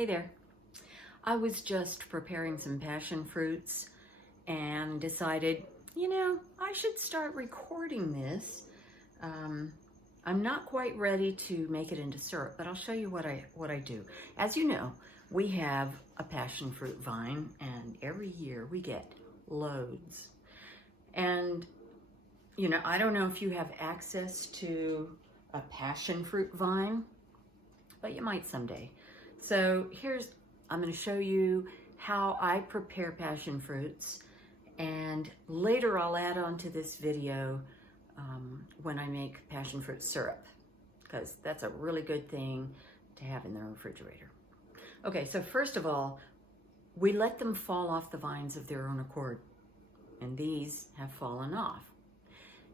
Hey there. I was just preparing some passion fruits and decided, I should start recording this. I'm not quite ready to make it into syrup, but I'll show you what I do. As you know, we have a passion fruit vine, and every year we get loads. And, I don't know if you have access to a passion fruit vine, but you might someday. So I'm going to show you how I prepare passion fruits, and later I'll add on to this video when I make passion fruit syrup, because that's a really good thing to have in the refrigerator. Okay, so first of all, we let them fall off the vines of their own accord, and these have fallen off.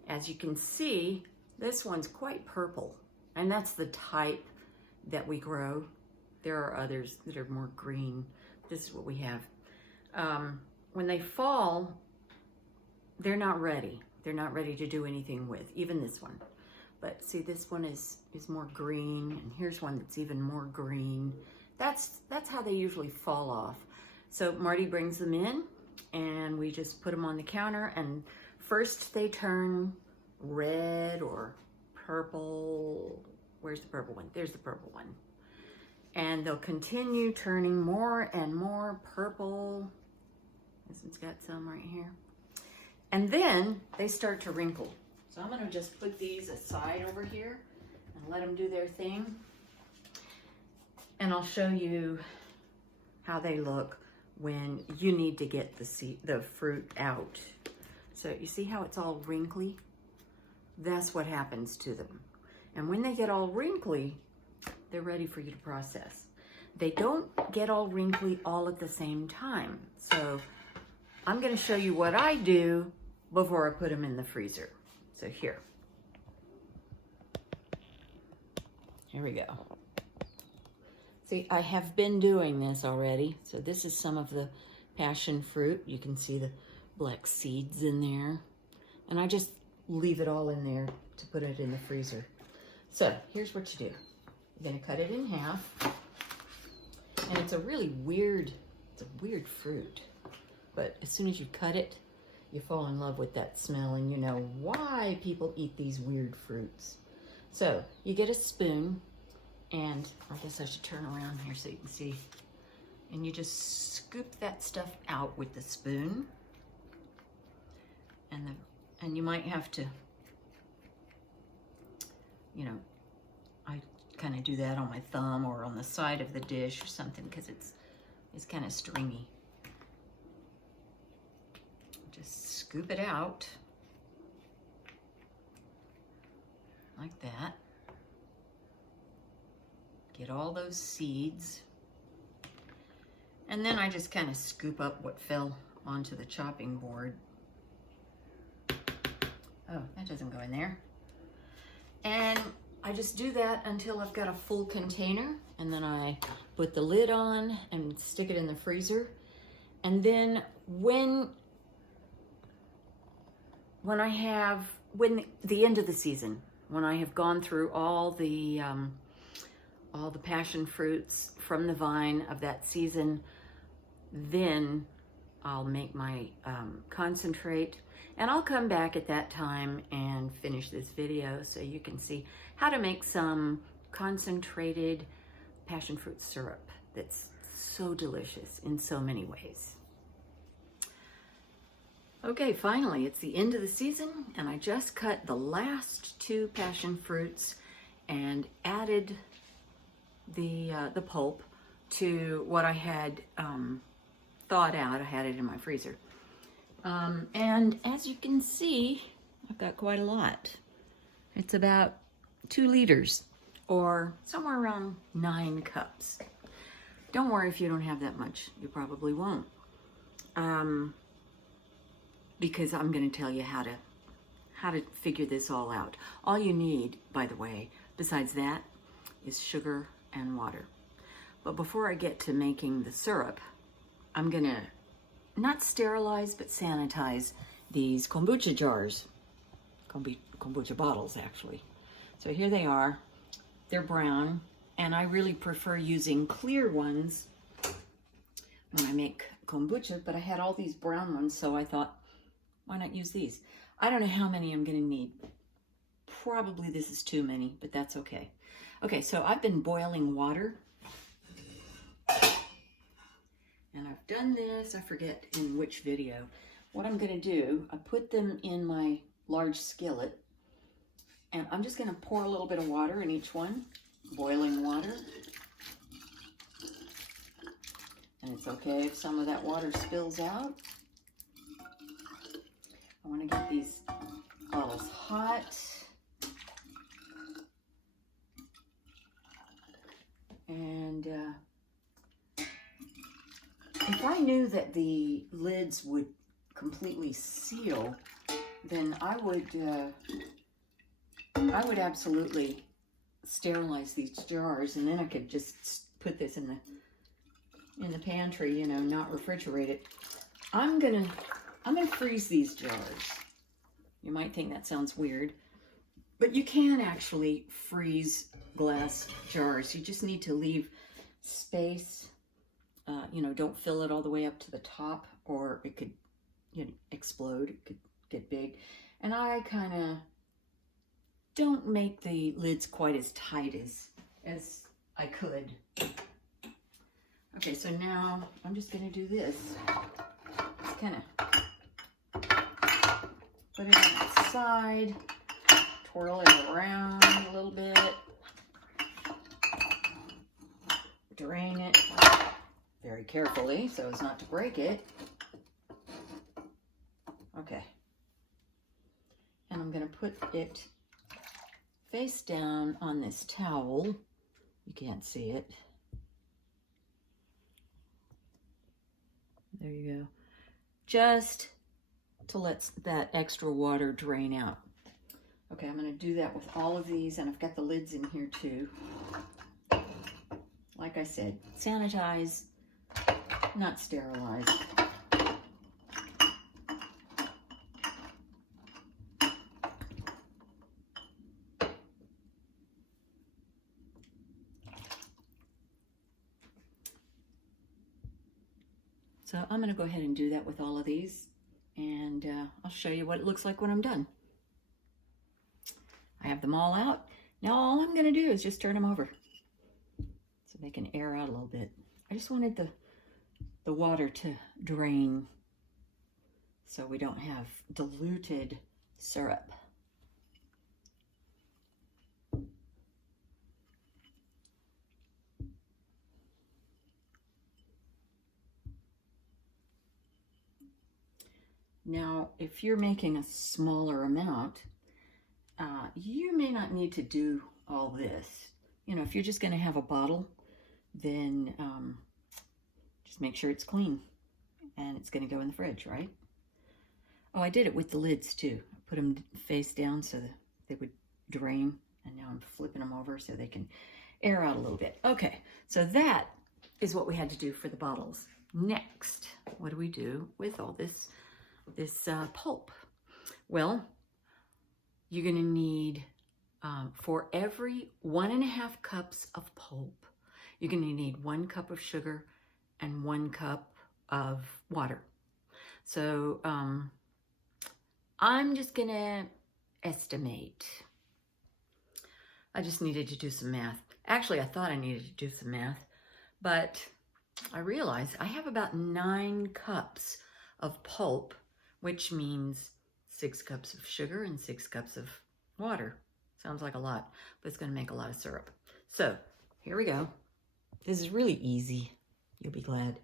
As you can see, this one's quite purple, and that's the type that we grow. There are others that are more green. This is what we have. When they fall, they're not ready. They're not ready to do anything with, even this one. But see, this one is more green, and here's one that's even more green. That's how they usually fall off. So Marty brings them in, and we just put them on the counter, and first they turn red or purple. Where's the purple one? There's the purple one. And they'll continue turning more and more purple. This one's got some right here. And then they start to wrinkle. So I'm gonna just put these aside over here and let them do their thing. And I'll show you how they look when you need to get the fruit out. So you see how it's all wrinkly? That's what happens to them. And when they get all wrinkly, they're ready for you to process. They don't get all wrinkly all at the same time. So I'm going to show you what I do before I put them in the freezer. So here we go. See, I have been doing this already. So this is some of the passion fruit. You can see the black seeds in there. And I just leave it all in there to put it in the freezer. So here's what you do. You're gonna cut it in half. And it's a really weird, fruit. But as soon as you cut it, you fall in love with that smell, and you know why people eat these weird fruits. So you get a spoon, and I guess I should turn around here so you can see. And you just scoop that stuff out with the spoon. And you might have to, I kind of do that on my thumb or on the side of the dish or something, because it's kind of stringy. Just scoop it out like that. Get all those seeds. And then I just kind of scoop up what fell onto the chopping board. Oh, that doesn't go in there. And I just do that until I've got a full container, and then I put the lid on and stick it in the freezer. And then when the end of the season, when I have gone through all the passion fruits from the vine of that season, then I'll make my concentrate. And I'll come back at that time and finish this video so you can see how to make some concentrated passion fruit syrup that's so delicious in so many ways. Okay, finally, it's the end of the season, and I just cut the last 2 passion fruits and added the pulp to what I had thawed out. I had it in my freezer. And as you can see, I've got quite a lot. It's about 2 liters, or somewhere around 9 cups. Don't worry if you don't have that much. You probably won't. Because I'm going to tell you how to figure this all out. All you need, by the way, besides that, is sugar and water. But before I get to making the syrup, I'm going to not sterilize, but sanitize these kombucha jars. Kombucha bottles, actually. So here they are. They're brown. And I really prefer using clear ones when I make kombucha, but I had all these brown ones, so I thought, why not use these? I don't know how many I'm going to need. Probably this is too many, but that's okay. Okay, so I've been boiling water. And I've done this, I forget in which video. What I'm going to do, I put them in my large skillet, and I'm just going to pour a little bit of water in each one, boiling water. And it's okay if some of that water spills out. I want to get these bottles hot. And if I knew that the lids would completely seal, then I would absolutely sterilize these jars, and then I could just put this in the pantry, you know, not refrigerate it. I'm gonna freeze these jars. You might think that sounds weird, but you can actually freeze glass jars. You just need to leave space. You know, don't fill it all the way up to the top, or it could, you know, explode. It could get big. And I kind of don't make the lids quite as tight as I could. Okay, so now I'm just going to do this. Just kind of put it on its side, twirl it around a little bit, drain it very carefully so as not to break it. Okay. And I'm going to put it face down on this towel. You can't see it. There you go. Just to let that extra water drain out. Okay, I'm going to do that with all of these, and I've got the lids in here too. Like I said, sanitize, not sterilize. So I'm going to go ahead and do that with all of these, and I'll show you what it looks like when I'm done. I have them all out. Now all I'm going to do is just turn them over so they can air out a little bit. I just wanted the water to drain so we don't have diluted syrup. Now, if you're making a smaller amount, you may not need to do all this. You know, if you're just going to have a bottle, then just make sure it's clean and it's going to go in the fridge, right? Oh, I did it with the lids too. I put them face down so that they would drain, and now I'm flipping them over so they can air out a little bit. Okay, so that is what we had to do for the bottles. Next, what do we do with all this pulp? Well, you're going to need, for every 1.5 cups of pulp, you're going to need 1 cup of sugar and 1 cup of water. So I'm just going to estimate. I just needed to do some math. Actually, I thought I needed to do some math, but I realized I have about 9 cups of pulp, which means 6 cups of sugar and 6 cups of water. Sounds like a lot, but it's going to make a lot of syrup. So here we go. This is really easy. You'll be glad.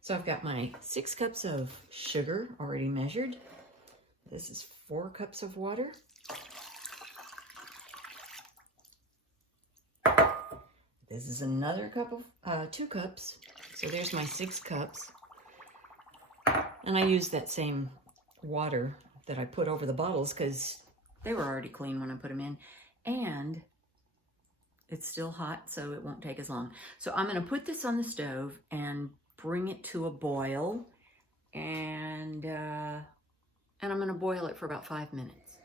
So I've got my 6 cups of sugar already measured. This is 4 cups of water. This is another cup of 2 cups. So there's my 6 cups. And I used that same water that I put over the bottles because they were already clean when I put them in. And it's still hot, so it won't take as long. So I'm going to put this on the stove and bring it to a boil. And I'm going to boil it for about 5 minutes.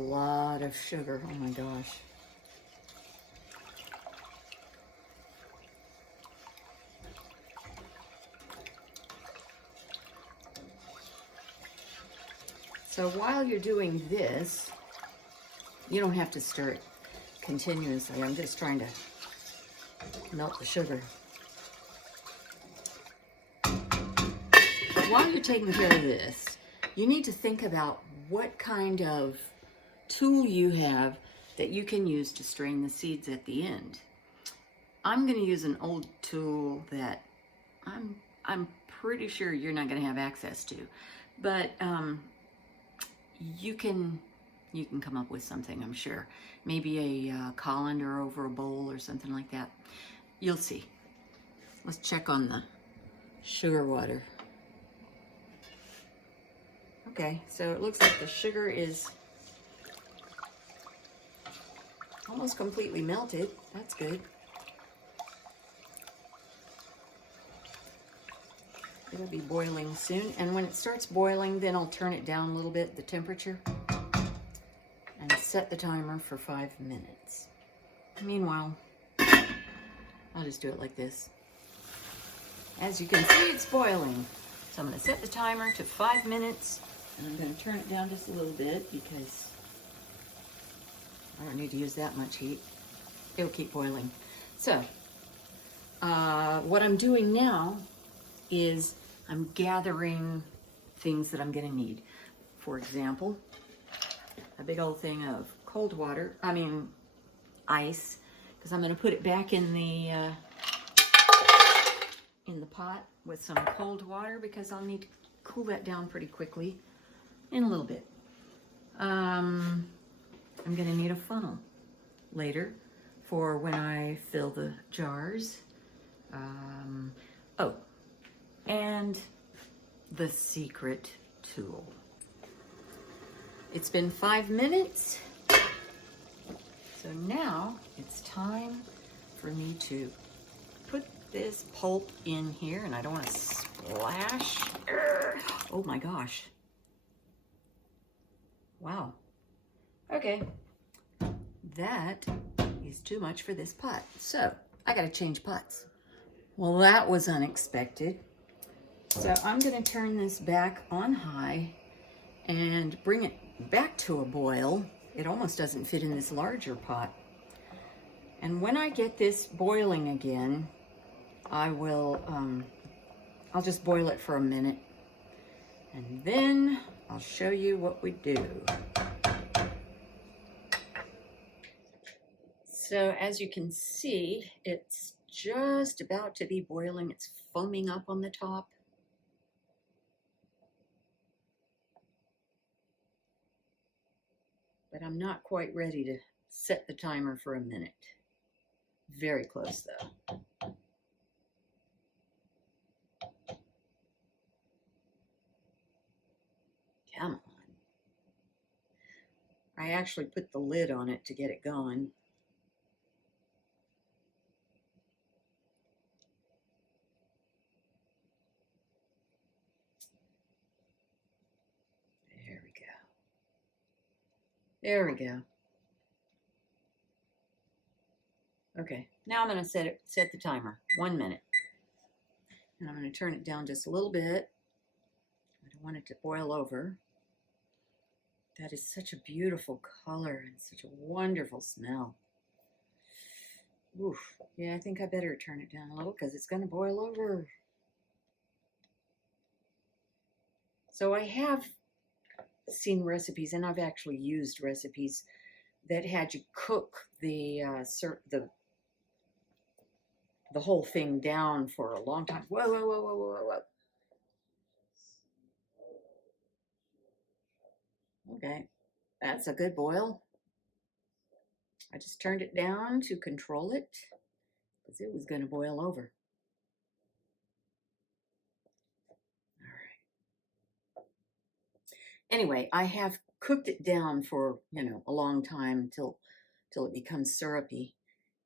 lot of sugar. Oh my gosh. So while you're doing this, you don't have to stir it continuously. I'm just trying to melt the sugar. But while you're taking care of this, you need to think about what kind of tool you have that you can use to strain the seeds at the end. I'm going to use an old tool that I'm pretty sure you're not going to have access to, but you can come up with something, I'm sure. Maybe a colander over a bowl or something like that. You'll see. Let's check on the sugar water. Okay, so it looks like the sugar is almost completely melted. That's good. It'll be boiling soon, and when it starts boiling, then I'll turn it down a little bit, the temperature, and set the timer for 5 minutes. Meanwhile, I'll just do it like this. As you can see, it's boiling. So I'm going to set the timer to 5 minutes, and I'm going to turn it down just a little bit because I don't need to use that much heat. It'll keep boiling. So, what I'm doing now is I'm gathering things that I'm going to need. For example, a big old thing of cold water, ice, because I'm going to put it back in the pot with some cold water because I'll need to cool that down pretty quickly in a little bit. I'm going to need a funnel later for when I fill the jars. Oh, and the secret tool. It's been 5 minutes, so now it's time for me to put this pulp in here, and I don't want to splash. Oh my gosh. Wow. Okay, that is too much for this pot, so I gotta change pots. Well, that was unexpected. So I'm going to turn this back on high and bring it back to a boil. It almost doesn't fit in this larger pot. And when I get this boiling again, I will, I'll just boil it for a minute. And then I'll show you what we do. So as you can see, it's just about to be boiling. It's foaming up on the top. But I'm not quite ready to set the timer for a minute. Very close though. Come on. I actually put the lid on it to get it going. There we go. There we go. Okay, now I'm going to set the timer, 1 minute. And I'm going to turn it down just a little bit. I don't want it to boil over. That is such a beautiful color and such a wonderful smell. Oof. Yeah, I think I better turn it down a little because it's going to boil over. So I have seen recipes, and I've actually used recipes that had you cook the whole thing down for a long time. Whoa, whoa, whoa, whoa, whoa, whoa. Okay, that's a good boil. I just turned it down to control it because it was going to boil over. All right. Anyway, I have cooked it down for, a long time till it becomes syrupy,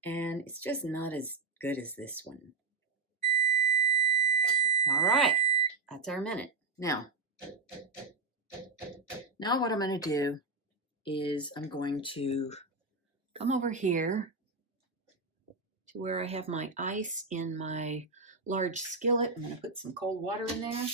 and it's just not as good as this one. All right, that's our minute. Now what I'm going to do is I'm going to come over here to where I have my ice in my large skillet. I'm going to put some cold water in there.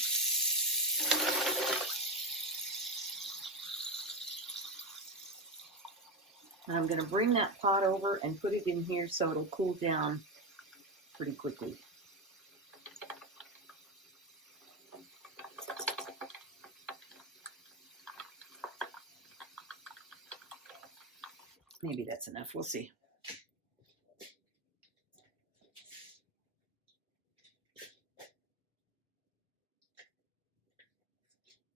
And I'm going to bring that pot over and put it in here so it'll cool down pretty quickly. Maybe that's enough. We'll see.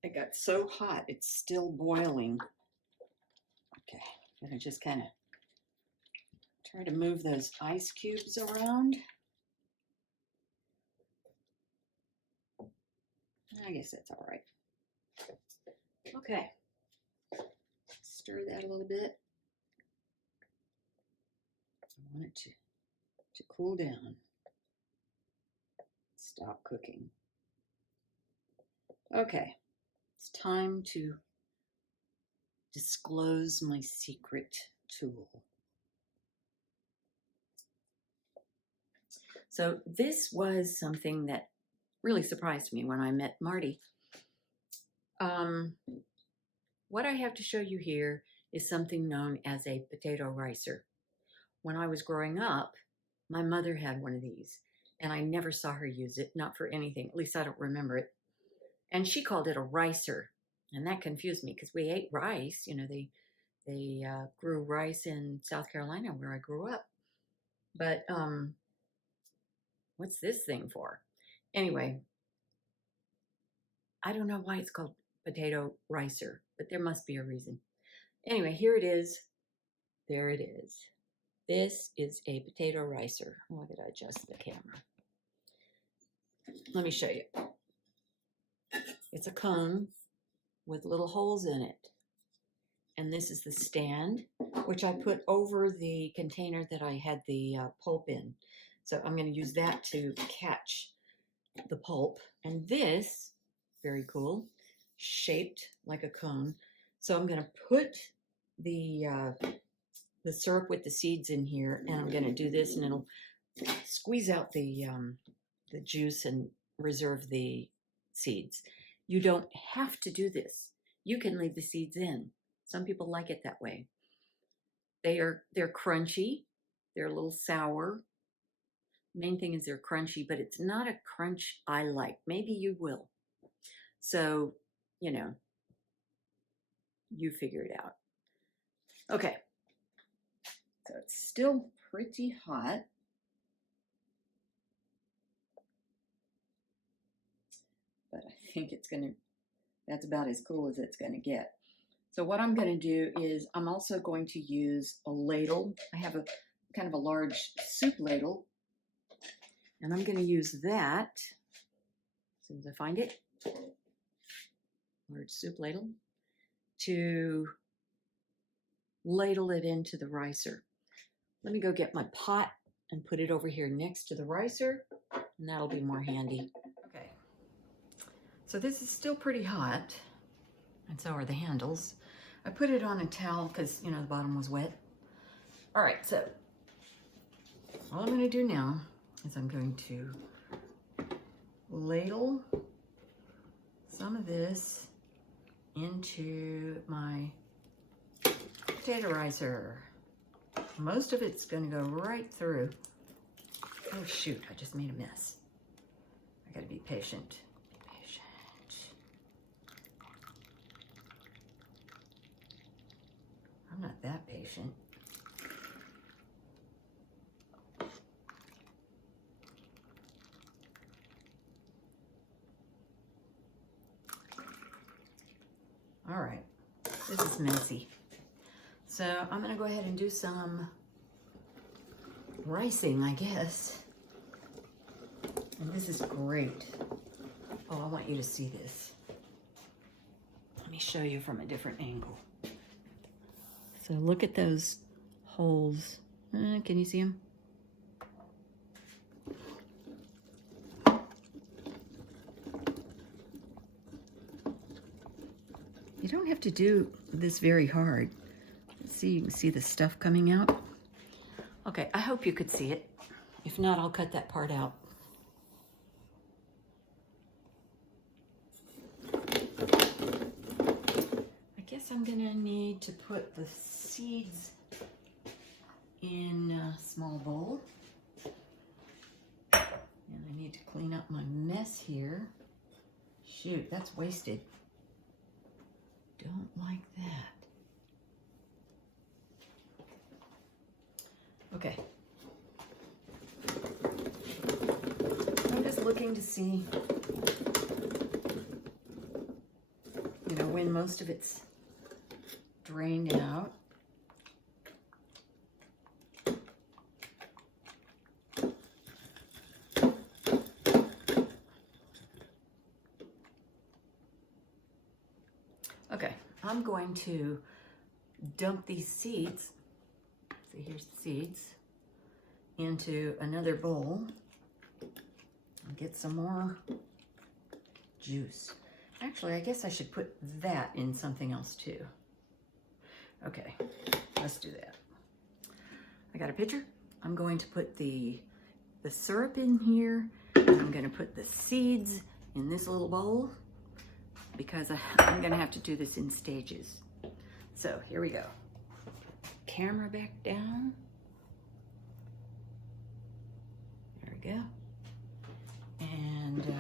It got so hot, it's still boiling. Okay, I'm gonna just kind of try to move those ice cubes around. I guess that's all right. Okay, stir that a little bit. I want it to cool down. Stop cooking. Okay, it's time to disclose my secret tool. So this was something that really surprised me when I met Marty. What I have to show you here is something known as a potato ricer. When I was growing up, my mother had one of these, and I never saw her use it, not for anything. At least I don't remember it. And she called it a ricer, and that confused me because we ate rice. You know, they grew rice in South Carolina where I grew up. But what's this thing for? Anyway, I don't know why it's called potato ricer, but there must be a reason. Anyway, here it is. There it is. This is a potato ricer. Oh, I gotta adjust the camera. Let me show you. It's a cone with little holes in it. And this is the stand, which I put over the container that I had the pulp in. So I'm going to use that to catch the pulp. And this, very cool, shaped like a cone. So I'm going to put the syrup with the seeds in here, and I'm going to do this, and it'll squeeze out the juice and reserve the seeds. You don't have to do this. You can leave the seeds in. Some people like it that way. They're crunchy. They're a little sour. Main thing is they're crunchy, but it's not a crunch I like. Maybe you will. So, you know, you figure it out. Okay. So it's still pretty hot. But I think that's about as cool as it's gonna get. So what I'm gonna do is I'm also going to use a ladle. I have a kind of a large soup ladle, and I'm gonna use that, as soon as I find it, large soup ladle, to ladle it into the ricer. Let me go get my pot and put it over here next to the ricer, and that'll be more handy. Okay, so this is still pretty hot, and so are the handles. I put it on a towel because, you know, the bottom was wet. All right, so all I'm gonna do now is I'm going to ladle some of this into my potato ricer. Most of it's gonna go right through. Oh shoot, I just made a mess. I gotta be patient. Be patient. I'm not that patient. All right, this is messy. So I'm gonna go ahead and do some ricing, I guess. And this is great. Oh, I want you to see this. Let me show you from a different angle. So look at those holes. Can you see them? You don't have to do this very hard. see, you can see the stuff coming out. Okay, I hope you could see it. If not, I'll cut that part out. I guess I'm gonna need to put the seeds in a small bowl. And I need to clean up my mess here. Shoot, that's wasted. Don't like that. Okay. I'm just looking to see, you know, when most of it's drained out. Okay, I'm going to dump these seeds, see here's the seeds, into another bowl and get some more juice. Actually, I guess I should put that in something else too. Okay, let's do that. I got a pitcher. I'm going to put the syrup in here. I'm going to put the seeds in this little bowl, because I'm gonna have to do this in stages. So here we go. Camera back down. There we go. And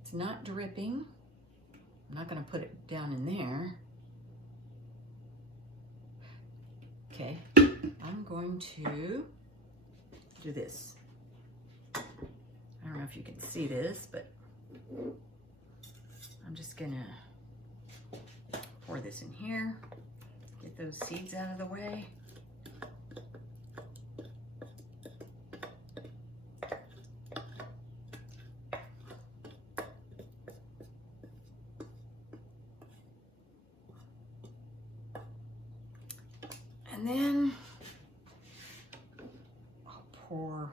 it's not dripping. I'm not gonna put it down in there. Okay, I'm going to do this. I don't know if you can see this, but I'm just gonna pour this in here, get those seeds out of the way. And then I'll pour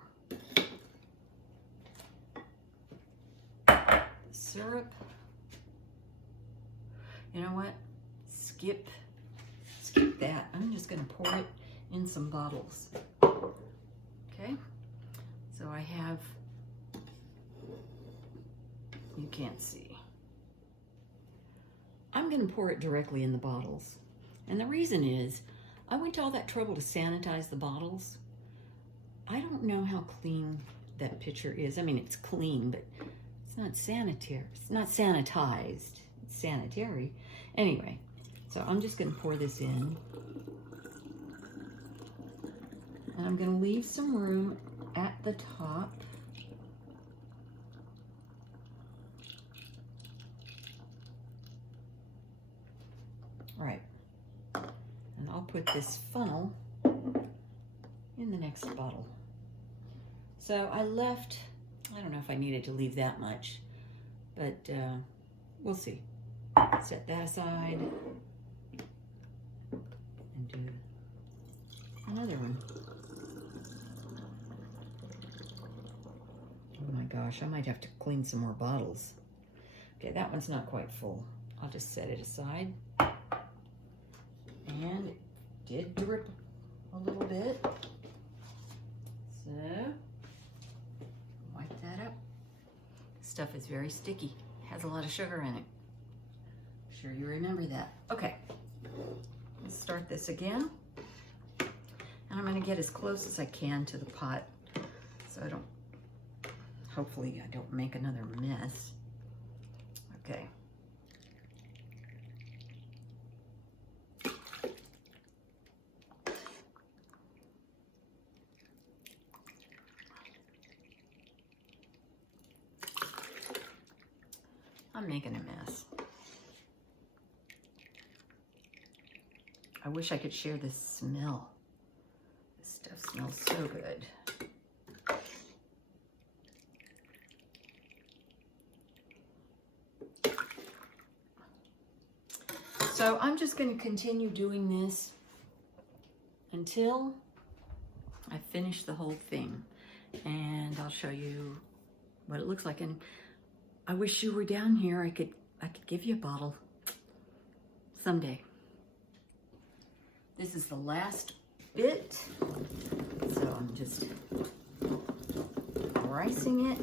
syrup. You know what? Skip that. I'm just gonna pour it in some bottles. Okay, so I have, you can't see. I'm gonna pour it directly in the bottles. And the reason is, I went to all that trouble to sanitize the bottles. I don't know how clean that pitcher is. I mean, it's clean, but it's not sanitary. It's not sanitized. It's sanitary. Anyway, so I'm just going to pour this in. And I'm going to leave some room at the top. Right. And I'll put this funnel in the next bottle. So I left, I don't know if I needed to leave that much, but we'll see. Set that aside and do another one. Oh my gosh, I might have to clean some more bottles. Okay, that one's not quite full. I'll just set it aside. And it did drip a little bit. So, wipe that up. Stuff is very sticky. Has a lot of sugar in it. I'm sure you remember that. Okay, let's start this again. And I'm gonna get as close as I can to the pot so I don't, hopefully I don't make another mess. Okay. I'm making a mess. I wish I could share this smell. This stuff smells so good. So I'm just going to continue doing this until I finish the whole thing. And I'll show you what it looks like. And I wish you were down here. I could give you a bottle. Someday. This is the last bit, so I'm just ricing it.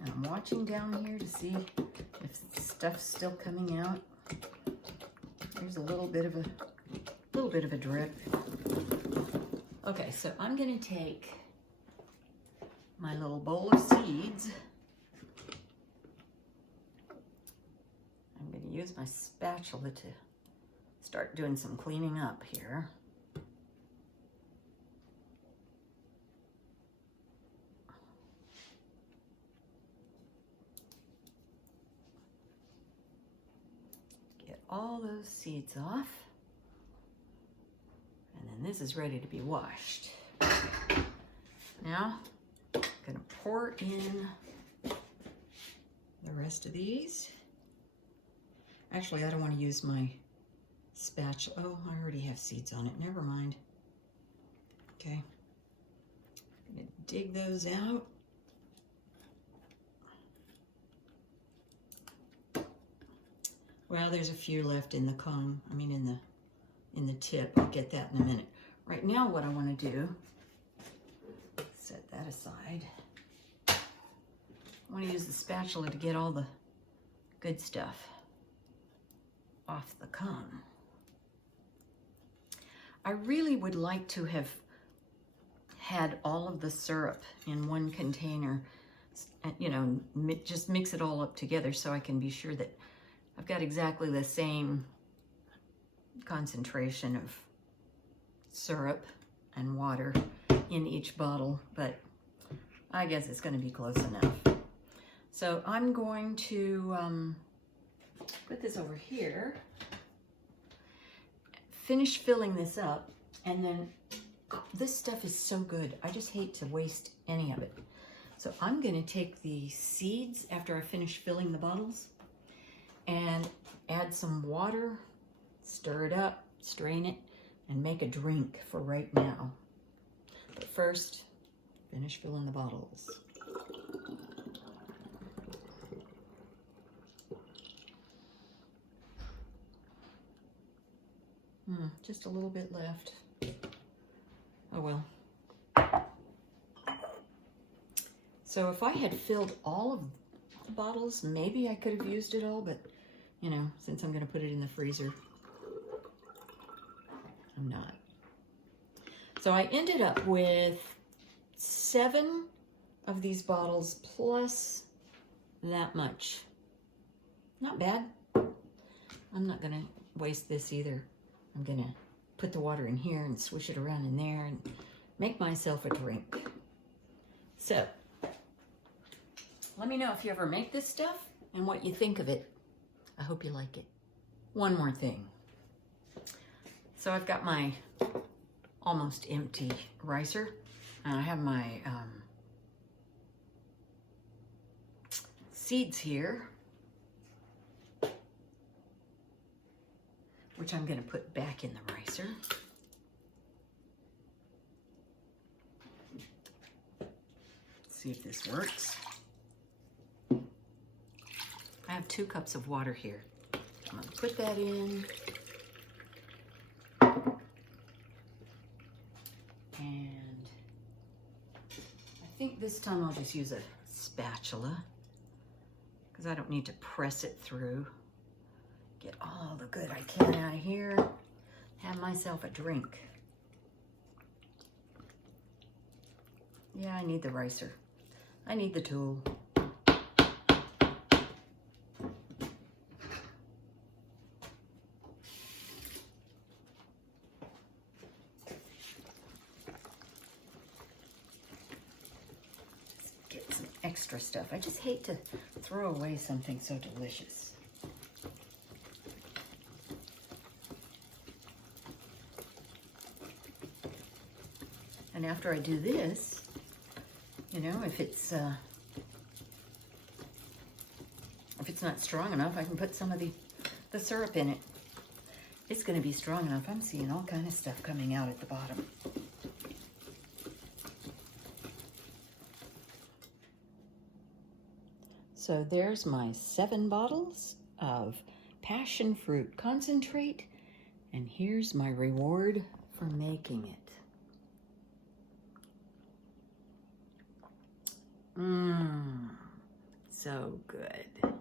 And I'm watching down here to see if stuff's still coming out. There's a little bit of a drip. Okay, so I'm gonna take my little bowl of seeds. I'm gonna use my spatula to start doing some cleaning up here. Get all those seeds off. And then this is ready to be washed. Now, I'm gonna pour in the rest of these. Actually, I don't want to use my spatula. Oh, I already have seeds on it. Never mind. Okay. I'm gonna dig those out. Well, there's a few left in the comb. I mean, in the tip. I'll get that in a minute. Right now, what I want to do, set that aside. I want to use the spatula to get all the good stuff off the comb. I really would like to have had all of the syrup in one container, you know, just mix it all up together so I can be sure that I've got exactly the same concentration of syrup and water in each bottle, but I guess it's going to be close enough. So I'm going to put this over here, finish filling this up, and then this stuff is so good. I just hate to waste any of it. So I'm going to take the seeds after I finish filling the bottles and add some water, stir it up, strain it, and make a drink for right now. But first, finish filling the bottles. Just a little bit left. Oh well. So if I had filled all of the bottles, maybe I could have used it all, but you know, since I'm going to put it in the freezer, I'm not. So I ended up with 7 of these bottles plus that much. Not bad. I'm not going to waste this either. I'm going to put the water in here and swish it around in there and make myself a drink. So, let me know if you ever make this stuff and what you think of it. I hope you like it. One more thing. So I've got my almost empty ricer, and I have my seeds here, which I'm going to put back in the ricer. Let's see if this works. I have 2 cups of water here. I'm going to put that in. And I think this time I'll just use a spatula because I don't need to press it through. Get all the good I can out of here. Have myself a drink. Yeah, I need the ricer. I need the tool. Just get some extra stuff. I just hate to throw away something so delicious. And after I do this, you know, if it's not strong enough, I can put some of the syrup in it. It's going to be strong enough. I'm seeing all kind of stuff coming out at the bottom. So there's my 7 bottles of passion fruit concentrate, and here's my reward for making it. So good.